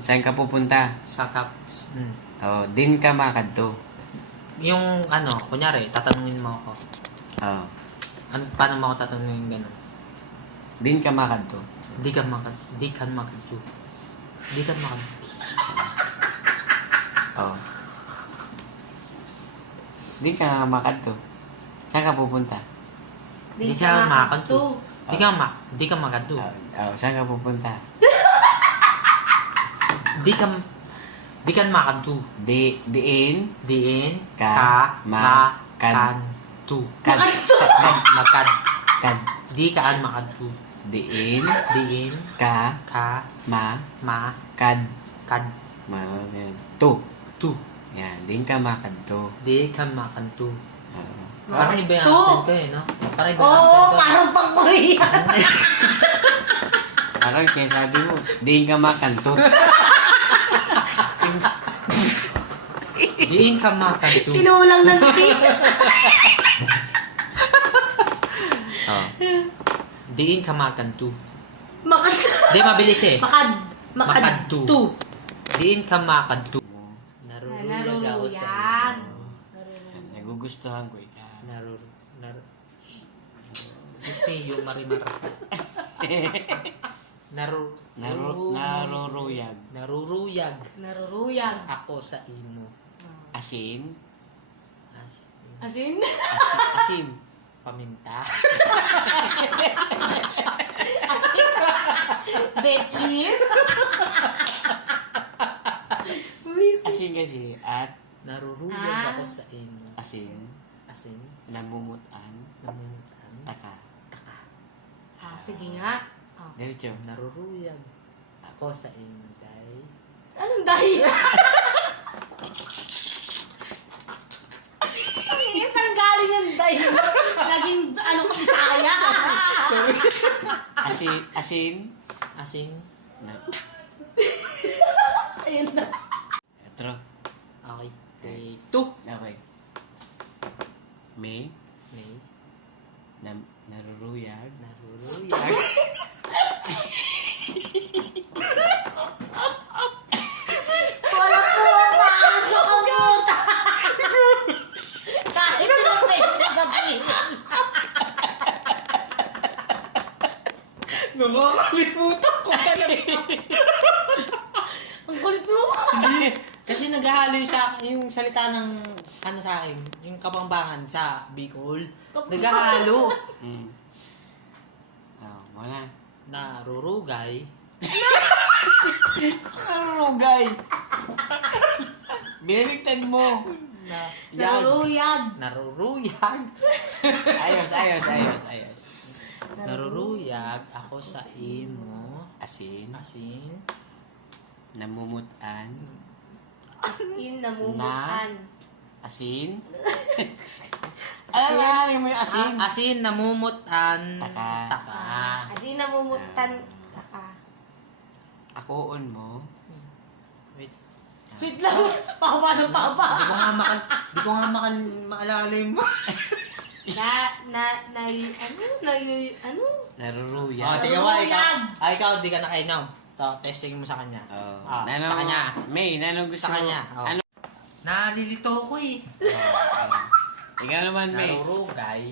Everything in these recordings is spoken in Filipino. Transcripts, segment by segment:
saan ka pupunta? Sa kap... Oh, din ka makadto. Yung kunyari, tatanungin mo ako. Oh, Paano mo ako tatanungin gano'n? din ka makadto. Di ka makadto. Di ka makadto. Oh. Din ka makadto. Saan ka pupunta? Di ka makadto. Di ka makadto. Saan ka pupunta? Di ka makadto. Diin Ka makadto. Kad. Di ka makadto. Diin Ka kad. kad Tu. tu. Yan, din ka makadto. Di ka makadto. Oo. Parang iba yung Tu. accent ko no? Parang iba yung Oo, accent ko. parang pang Korean. Parang sinasabi mo, din ka makadto. Diin ka makadto. Tinulang ng tip. Oh. Diin ka makadto. Makad. Di mabilis eh. Makadtu. Diin ka makadto. Naruruyag ako sa Naruruyag. Nagugustuhan ko ikaw. Gusto yung marimar. Naruruyag. Naruruyag ako sa imo. Asin. Asin? Asin. Paminta. Betchin? Asin kasi at Naruruyag ako sa imo. asin. Namumutan. Taka. Sige nga. Diretso. Naruruyag ako sa imo, day. Anong dahil? Ang isang galing yung dahil. Naging Bisaya. Asin. Asin. Na. Ayun na. Etro. Okay. Take two. Okay. May. Naruruyag. Naruruyag. Wala ko mapasok ang puta. Kahit ilang beses sabihin. Nakakalimutan ko pala. Ang kulit mo. Kasi naghahalo yung salita ng sa akin, yung Kapampangan sa Bicol. Naghahalo. Wala. Narurugay. Narurugay. Binaliktad mo. Naruruyag. Naruruyag. Ayos. Naruruyag ako sa imo. Asin. Namumutan. Namumutan. Asin. Alam mo yung asin. Asin, namumutan. Taka. Asin namumutan. Akoon mo. Wait. Wait lang. Papa ng papa. Di ko nga maalala yung Naruruyag. tingnan mo, ikaw di ka nakainom. Testing mo sa kanya. Sa kanya. May, gusto Sa kanya. mo? Ano? Nalilito ko eh. Ikaw naman, May. Narurugay.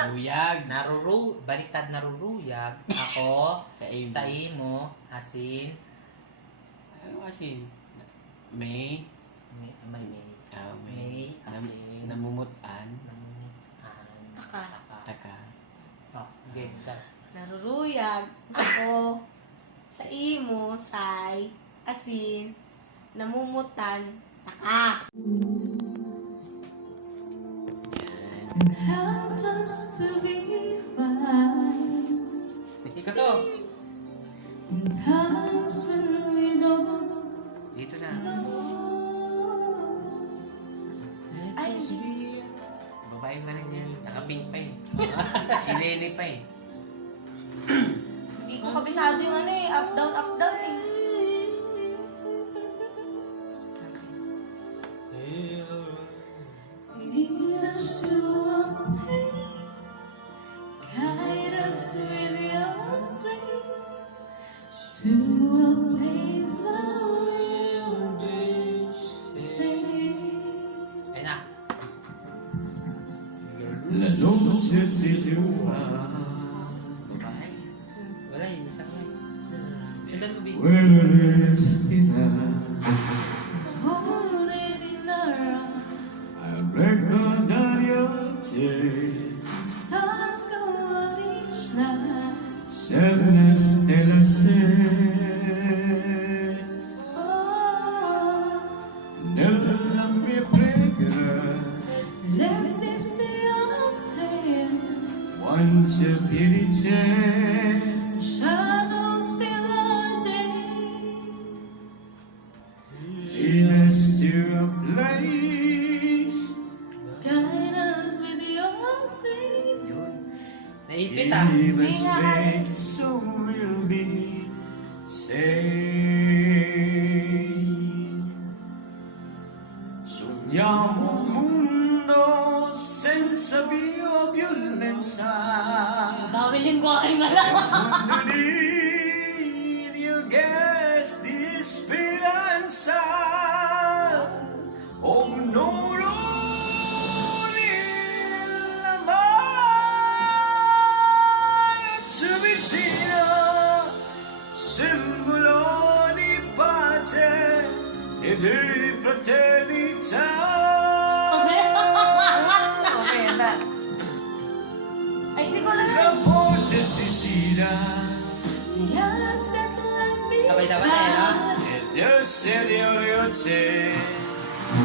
Ruyag. Baliktad naruruyag. Ako Sa imo. sa imo. Asin. Ano asin? May. May. May. Asin. Namumutan. Taka. Taka. Game ka. Naruruyag ako sa imo, say, asin, namumutan, taka. Help us to be wise Ikaw to. in times when we don't Dito na. know. Ay, Babae pa rin yan. Nakapink pa eh. Si Lele pa eh. hindi ko kabisado yung up down eh. Lead us to a place, guide us with your grace to a place. La luce titua. Babae. Wala eh, isa ka eh. Sundan mo, B. Where restirà. Al ricordario te. Sadness della sera. Nella mia preghiera. Let this be our prayer. Want to be te. Shadows fill our day. Lead us to a place. Guide us with your grace. Naipit ah. Give us faith so we'll be saved. Sogniamo un mondo senza violenza. Dami lingwa kay malaman. Underneath your gas di speranza. Oh no, no, vicino, simbolo di pace e di fraternità. Okay na. Ay, hindi ko alam. La ponte si gira Yes, that life be Sabay-sabay tayo, no? e Dio serioce.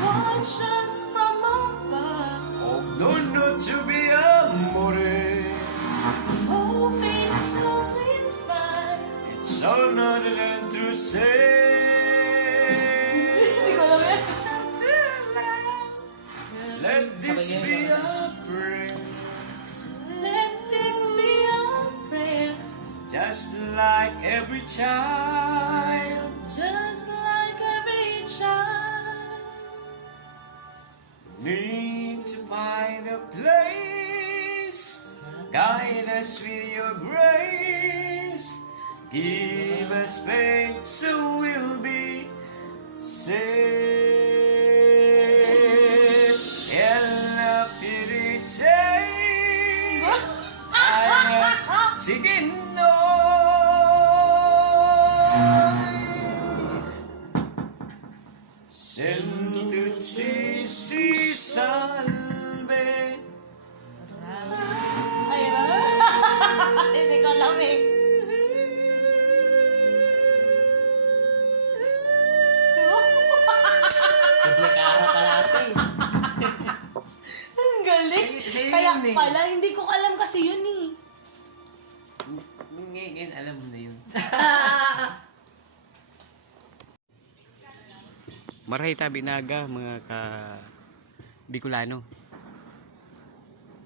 watch us from above. Oh nonno to be amore. Hoping so we'll find. It's all not an to say. Hindi ko alam yan. Let this be a prayer. Let this be our prayer. Just like every child, Just like every child. need to find a place. Guide us with your grace. Give us faith so we'll be saved. Ella pirite. Ayos sigino. Sentuci si salve. Ayun. Hindi ko alam eh. Nagkakaara pala ate eh. Ang galing. Sa'yo Kaya yun eh. pala, hindi ko alam kasi yun eh. Ngayon, alam mo na yun. Maray tabi naga mga ka Bicolano.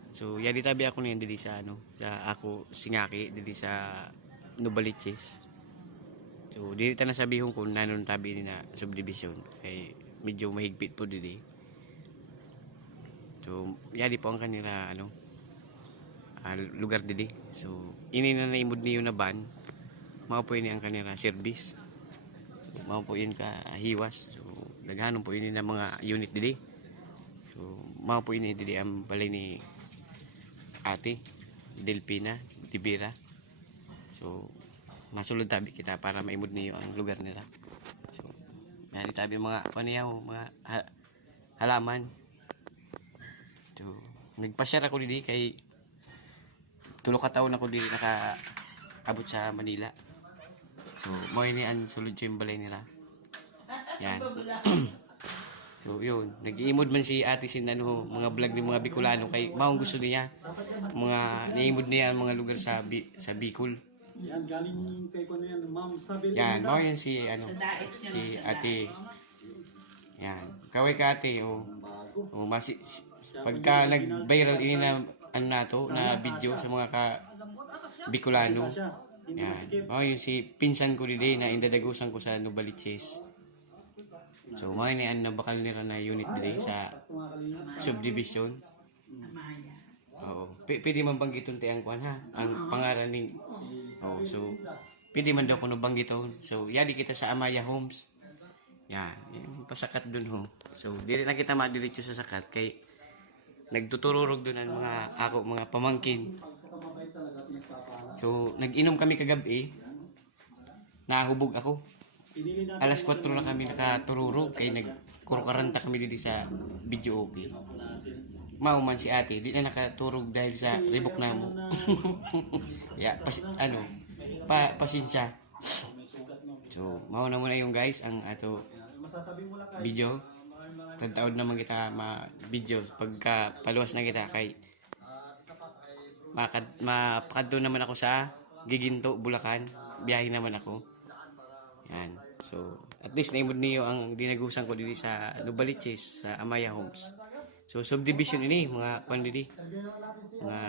So, yadi tabi ako na dili sa sa ako singaki dili sa Novaliches. So, dili ta nasabihon kung nanon tabi ni na subdivision kay medyo mahigpit po dili. So, yadi po ang kanila lugar dili. So, ini na naimod niyo na ban. Mao po ini ang kanila service. Mao po yun ka hiwas. So, daghanon po ini na mga unit dili. So, mao po ini dili ang balay ni Ate Delpina Tibira. So, masulod tabi kita para maimod niyo ang lugar nila. So, yari tabi mga paniyaw, mga halaman. So, nagpa-share ako dili kay tulo ka taon ako dili nakaabot sa Manila. So, mo ini ang sulod sa balay nila. Yan. So, yun. Nag-iimod man si ate sin mga vlog ni mga Bicolano kay maong gusto niya. Mga niimod niya ang mga lugar sa Bicol. Yan, galing kay ko na yan, Ma'am Sabel. Yan, mao yan si si ate. Yan. Kaway ka ate, pagka nag-viral ini na nato na video sa mga Bicolano. Yan. Mao yun si pinsan ko dili na indadagusan ko sa Novaliches. So, mga niyan na bakal nila na unit dili sa subdivision. Oo. Pwede man banggiton ti ang kuan ha. Ang pangaran ni. Oo. So, pwede man daw kuno banggiton. So, yadi kita sa Amaya Homes. Yan. Yung pasakat dun ho. So, dili na kita madiretso sa sakat kay nagtutururog doon ang mga pamangkin. So, nag-inom kami kagabi. Nahubog ako. Alas 4 na kami nakatururog kaya nagkurukaranta kami dito sa video okay. Mauman si ate, di na nakaturog dahil sa ribok na mo. Yeah, pasensya. So, mauna muna yung guys ang ato video. Tagtaod naman kita video pagka paluwas na kita kay mapakadto naman ako sa Giginto, Bulacan. Biyahe naman ako. Yan. So, at least naimod niyo ang dinagusan ko dito sa Novaliches sa Amaya Homes. So, subdivision ini mga pandidi. Mga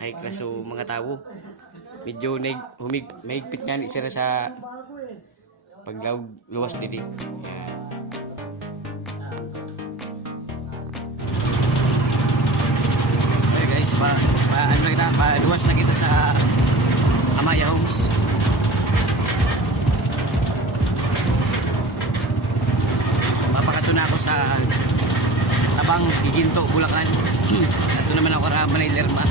high class so mga tao. Medyo mahigpit nga ni sila sa luwas didi. Yan. Okay guys, luwas na kita sa Amaya Homes. Mapakato na ako sa Tabang, Giginto, Bulacan. Ito naman ako Manay Lerma.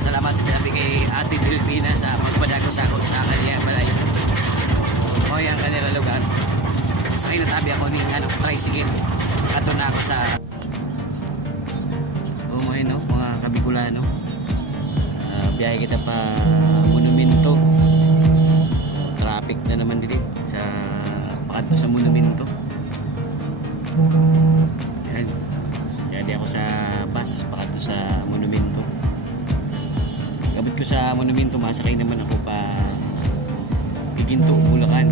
Salamat kay Ate Delfina sa magpadako sa ako sa kanya malayo. O yan kanila lugar. Sa kinatabi ako ng tricycle. Ato na ako sa mga Kabicolano. Biyahe kita pa Monumento. Traffic na naman dito sa pakadto sa Monumento. Yan. Jadi ako sa bus pakadto sa Monumento. Gabit ko sa Monumento, masakay naman ako pa Giginto, Bulacan.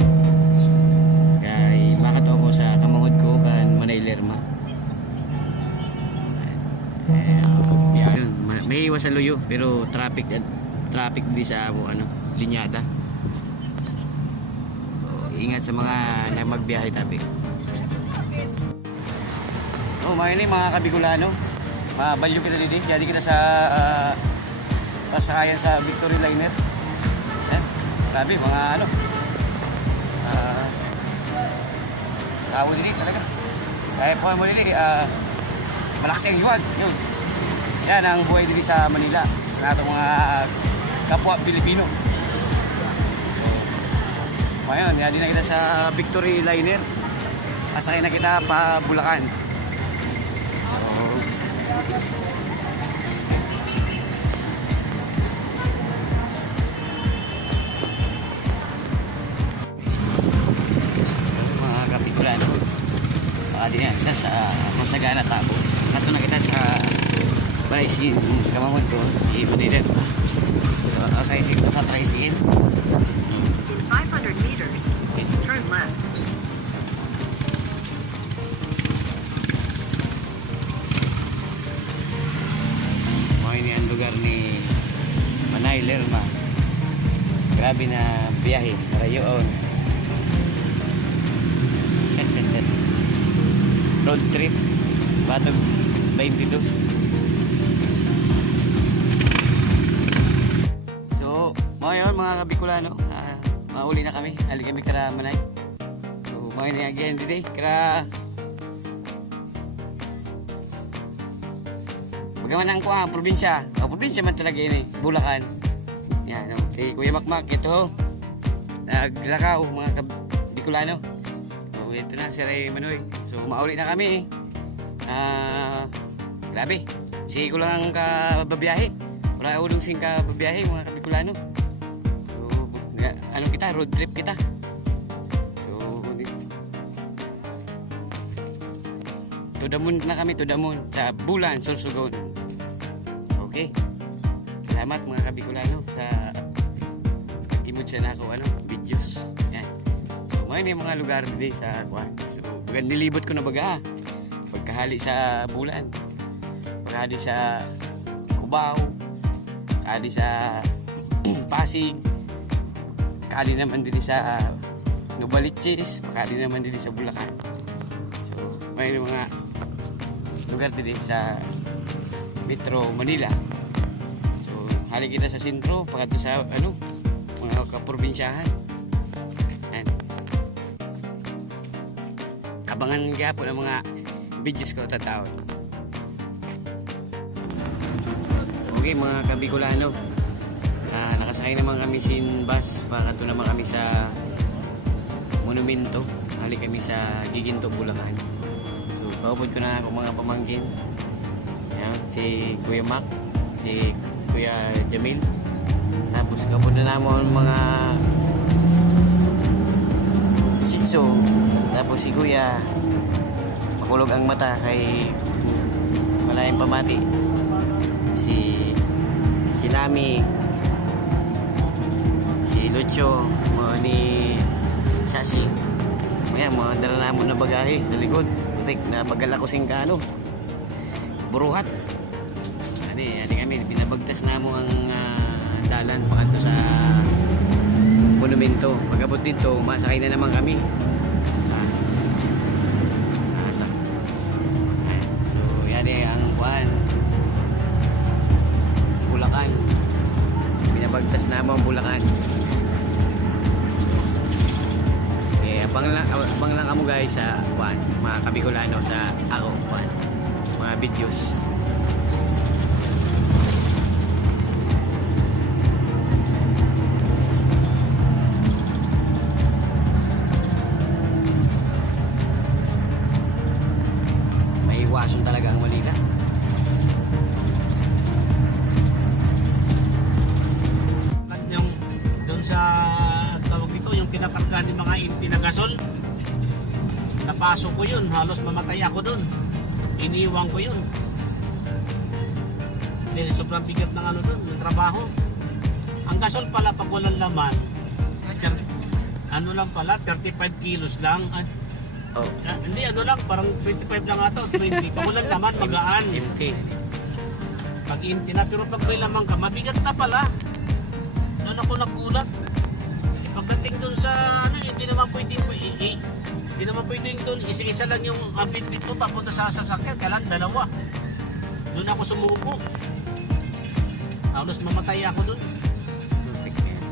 Kay makato ako sa kamangod ko kan Manay Lerma. May iwas sa luyo pero traffic di sa linyada. So, ingat sa mga na magbiyahe tabi. Mga Kabicolano, mabalyo kita dito. Jadi kita sa pasakayan sa Victory Liner. Grabe, mga tao dito talaga. Kaya po mo dito, malakas ang hiwag. Yun. Yan ang buhay dito sa Manila. Nato mga kapwa Pilipino. So, ngayon, yan din na kita sa Victory Liner. Pasakay na kita pa Bulacan. Mga Kabicolano, din yan kita sa Masagana Tabo. Nato na kita sa balay si kamangod ko si Manila. So asay sa tricycle. In 500 meters, turn left. Ini ang lugar ni Manay Lerma. Grabe na biyahe marayoon. Road trip Batog 22. So ngayon mga Kabicolano, mauli na kami. Hali kami kara Manay. So mga ini again today kara bagaimana ang probinsya? Probinsya man talaga ini, Bulacan. Yan, si Kuya Makmak, ito naglakaw mga Kabicolano. So, ito na si Ray Manoy. So, mauli na kami. Grabe. Sige ko lang ang kababiyahe. Wala ulong sing kababiyahe mga Kabicolano. So, kita, road trip kita. So, to the moon na kami, to the moon sa Bulan, Sorsogon. Okay. Salamat mga Kabicolano sa pag-imod sa nako videos. Yan. So ngayon yung mga lugar dito sa Kuan. So nilibot ko na baga. Pagkahali sa Bulan. Pagkahali sa Cubao. Pagkahali sa Pasig. Pagkahali naman dito sa Novaliches. Pagkahali naman dito sa Bulacan. So ngayon yung mga lugar dito sa Metro Manila. So, hali kita sa sentro, pagkato sa mga kaprobinsyahan. Ayan. Abangan kaya po ng mga videos ko tatawag. Okay mga Kabicolano, nakasakay naman kami sin bus. Pakanto naman kami sa monumento. Halik kami sa Giginto, Bulacan. So kaupod ko na ako mga pamangkin. Ayan, si Kuya Mac, si Kuya Jamil. Tapos kaupod na naman mga Sitso. Tapos si Kuya makulog ang mata kay malayang pamati. Si Nami, si Lucho, mga ni Sashi. Ayan, mga dala mo na bagahe sa likod. Putik na bagala ko singkano. Buruhat. Ani kami, binabagtas na mo ang dalan pakanto sa monumento. Pagabot dito, masakay na naman kami. So, yan ang kuhan. Bulacan. Binabagtas na mo ang Bulacan. Abang lang kamo guys sa kuhan, mga Kabicolano sa ako kuhan, mga videos. Mahiwason talaga ang Manila. Yung doon sa tawag dito, yung pinakarga ng mga pinagasol, napasok ko yun, halos mamatay ako doon, iniwan ko yun. Dahil sobrang bigat ng ano doon, ng trabaho. Ang gasol pala pag walang laman, ano lang pala, 35 kilos lang. Oh, Hindi, ano lang, parang 25 lang ata, 20. Pag walang laman, magaan. empty. Pag empty na, pero pag may laman ka, mabigat na pala. Doon ako nagulat. Pagdating doon sa, hindi naman pwedeng, hindi naman pwedeng doon, isa-isa lang yung bitbit mo papunta sa sasakyan, kailangan dalawa. Doon ako sumuko. Halos mamatay ako doon. Putik na yan.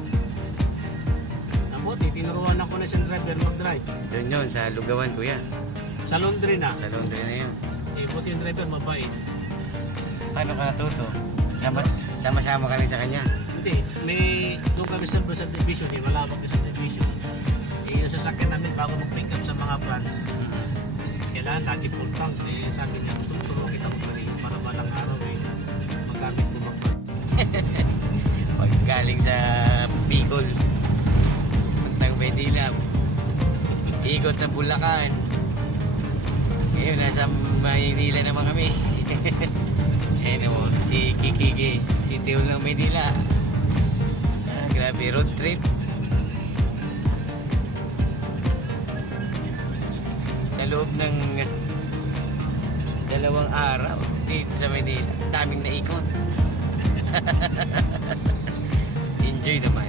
Nabuti, tinuruan ako na siyang driver mag-drive. Doon yun, sa Lugawan kuya. Sa Londres na. Sa London na yun. Buti yung driver, mabait. Paano ka natuto? Sama-sama ka rin sa kanya. Hindi, doon kami sa subdivision, malawak yung subdivision. Yung sasakyan namin bago mag-pick up sa mga branch. Kailangan lagi full tank. Sabi niya, gusto mo tulungan kita mag-marin para malang araw magamit mo mag-tank. Pag galing sa Bicol, puntang Maynila, ikot na Bulacan. Ngayon, nasa Maynila naman kami. Ayan mo, si Kikigi, si Teo ng Maynila. Grabe, road trip. Sa loob ng 2 araw dito sa Maynila, daming naikot. Enjoy naman.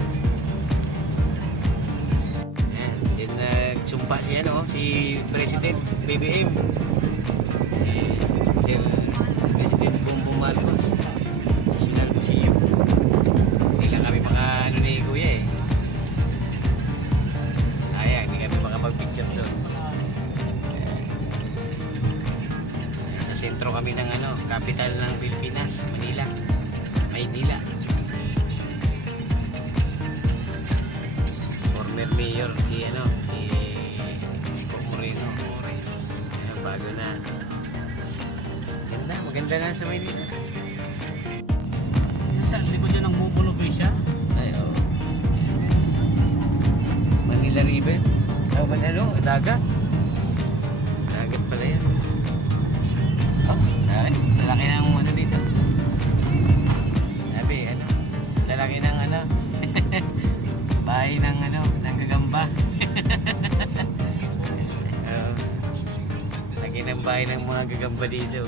Ayan, yun nagsumpa si President BBM. Sir President Bongbong Marcos. National Museum. Hindi lang kami ni Kuya eh. Ayan, hindi kami makapag-picture doon. Sa sentro kami ng capital ng Pilipinas, Manila. Maynila. Former mayor si Isko Moreno. Ayan, bago na. Maganda na sa Maynila. Sa likod yun ng Mumulo Bay siya. Ay, oh. Manila River. Dagat. Dagat pala yan. Oh, lalaki ng dito. Sabi, lalaki ng bahay ng gagamba. Laki ng bahay ng mga gagamba dito.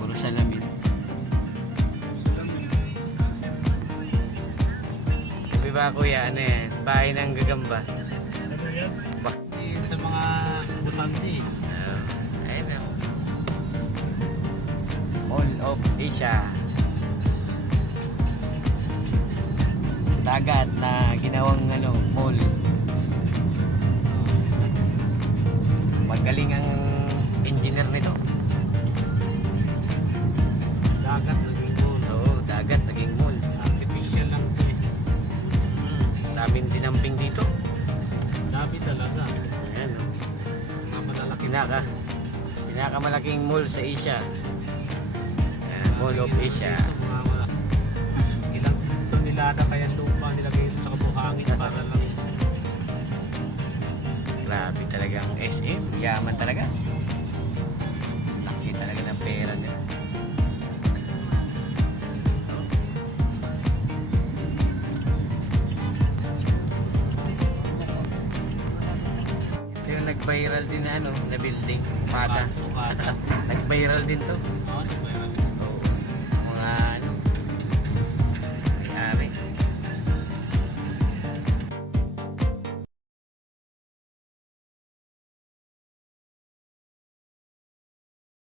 Puro salamin. Sabi ba kuya, yan? Bahay ng gagamba. Sa mga butante. Ayun na. Mall of Asia. Dagat na ginawang mall. Magaling ang engineer nito. pinakamalaking mall sa Asia. Mall of Asia. Ilang tonelada kaya lupa nilagay sa kabuhangin para lang. Grabe talagang SM. Yaman talaga. Laki talaga ng pera nila. Pero nag-viral din na na building. Upada. Ukada. Nag-viral din to. Oh,